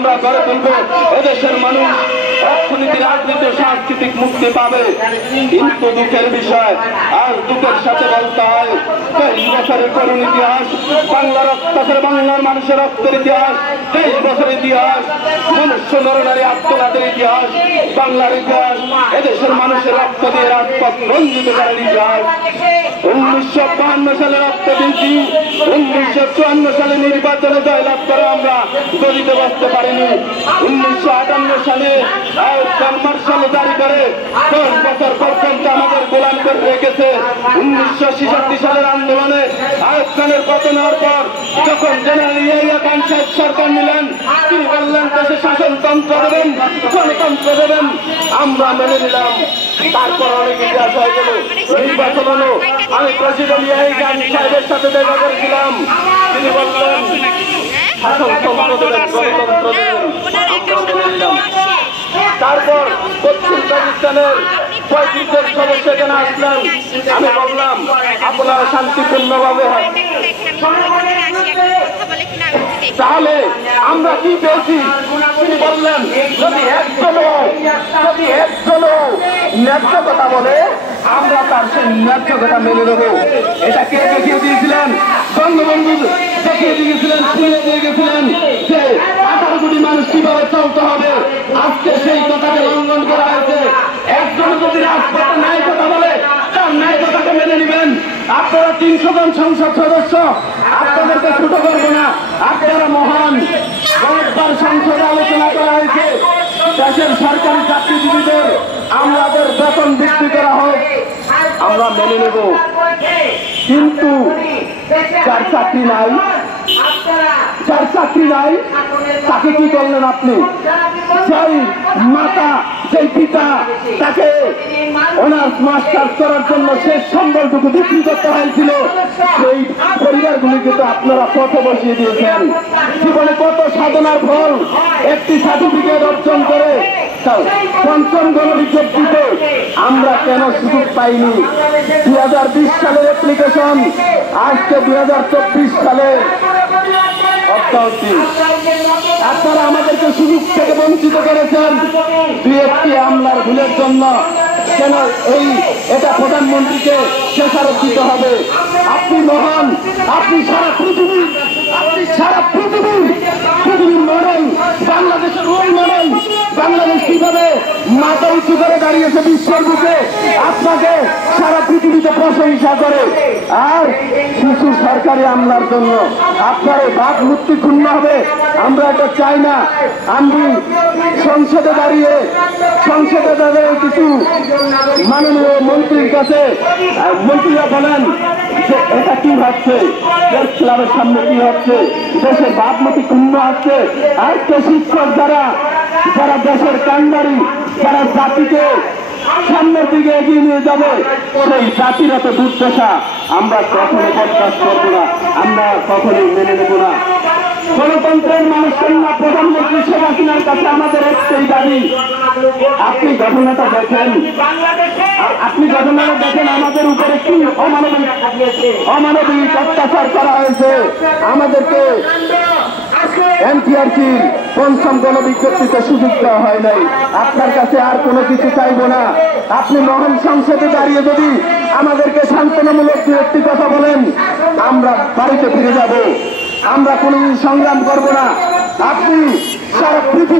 আমরা গড়ে তুলব। এদেশের মানুষ অর্থনীতি, রাজনীতি, সাংস্কৃতিক মুক্তি পাবে। কিন্তু দুঃখের বিষয়, আর দুঃখের সাথে বলতে হয় 23 বছরের করুণ ইতিহাস, বাংলার অত্যাচারে বাংলার মানুষের রক্তের ইতিহাস, 23 বছরের ইতিহাস, মনুষ্য নরনারী আত্মঘাতের ইতিহাস, বাংলার ইতিহাস, এদেশের মানুষের রক্ত দিয়ে রাজপথ রঞ্জিত করার ইতিহাস। 1952 সালে রক্ত দিয়েছি, 1954 সালে নির্বাচনে জয়লাভ করে আমরা গদিতে বসতে পারিনি। 1958 সালে মার্শাল জারি করে 10 বছর পর্যন্ত আমাদের গোলাম করে রেখেছে। 1966 সালের আন্দোলনে আইয়ুব খানের পতন হওয়ার পর যখন জেনারেল ইয়াহিয়া খান সাহেব সরকার নিলেন, তিনি বললেন দেশে শাসনতন্ত্র দেবেন, গণতন্ত্র দেবেন, আমরা মেনে নিলাম। তারপর অনেক ইতিহাস হয়ে গেল, নির্বাচন হলো। আমি প্রেসিডেন্ট ইয়াহিয়া খান সাহেবের সাথে দেখা করেছিলাম, তিনি বললেন শাসনতন্ত্র দেবেন, গণতন্ত্র দেবেন, আমরা মেনে নিলাম। তারপর পশ্চিম পাকিস্তানের 35 জন সদস্য এখানে আসলেন, আমি বললাম আপনারা শান্তিপূর্ণভাবে হয়। তাহলে আমরা কি পেয়েছি? তিনি বললেন যদি একজনও ন্যায্য কথা বলে আমরা তার সেই ন্যায্য কথা মেনে নেব। এটা কে দেখিয়ে দিয়েছিলেন? বঙ্গবন্ধু দেখিয়ে দিয়েছিলেন, শুনিয়ে দিয়ে গেছিলেন যে 18 কোটি মানুষ কিভাবে চলতে হবে। আজকে সেই কথাকে লঙ্ঘন করা হয়েছে। একজন যদি রাজপথে ন্যায় কথা বলে তার ন্যায় কথাকে মেনে নেবেন। আপনারা 300 জন সংসদ সদস্য, আপনাদেরকে ছোট করবো না, আপনারা মহান। গতবার সংসদে আলোচনা করা হয়েছে দেশের সরকারি চাকরিজীবীদের আমাদের বেতন বৃদ্ধি করা হোক, আমরা মেনে নেব। কিন্তু যার চাকরি নাই তাকে কি করলেন আপনি? সেই মাতা, সেই পিতা, তাকে অনার্স মাস্টার্স করার জন্য শেষ সম্বলটুকু বিক্রি করতে হয়েছিল। সেই পরিবারগুলিকে তো আপনারা পথে বসিয়ে দিয়েছেন। জীবনে কত সাধনার ফল, একটি সার্টিফিকেট অর্জন করে পঞ্চম গণবিজ্ঞপ্তিতে আমরা কেন সুযোগ পাইনি? 2020 সালের অ্যাপ্লিকেশন, আজকে 2024 সালে আপনারা আমাদেরকে সুযোগ থেকে বঞ্চিত করেছেন 2-1টি আমলার ভুলের জন্য। কেন এটা প্রধানমন্ত্রীকে খেসারত দিতে হবে? আপনি মহান, আপনি সারা পৃথিবীর মডেল, বাংলাদেশের রোল মডেল। বাংলাদেশ কিভাবে মাথা উঁচু করে দাঁড়িয়েছে বিশ্বের বুকে, আপনাকে সারা পৃথিবীতে প্রশংসা করে। আর কিছু সরকারি আমলার জন্য আপনার ভাবমূর্তি ক্ষুণ্ণ হবে, আমরা এটা চাই না। আমি সংসদে দাঁড়িয়ে কিছু মাননীয় মন্ত্রীর কাছে, মন্ত্রীরা বলেন যে এটা কি হচ্ছে, প্রেস ক্লাবের সামনে কি হচ্ছে, দেশের ভাবমূর্তি ক্ষুণ্ণ হচ্ছে। আজকে শিক্ষক যারা দেশের কান্ডারি, যারা জাতিকে সামনের দিকে এগিয়ে নিয়ে যাবে, সেই জাতির এত দুর্দশা আমরা কখনো বরদাস্ত করবো না, আমরা কখনোই মেনে নেব না। গণতন্ত্রের মানুষের না প্রধানমন্ত্রী শেখ হাসিনার কাছে আমাদের একটাই দাবি, আপনি ঘটনাটা দেখেন, আমাদের উপরে কি অমানবিক অত্যাচার করা হয়েছে। আমাদেরকে এনটিআরসি পঞ্চম গণবিজ্ঞপ্তিতে সুযোগ দেওয়া হয় নাই। আপনার কাছে আর কোনো কিছু চাইবো না। আপনি মহান সংসদে দাঁড়িয়ে যদি আমাদেরকে সান্ত্বনামূলক 2-1টি কথা বলেন, আমরা বাড়িতে ফিরে যাব, আমরা কোনদিন সংগ্রাম করব না। আপনি সারা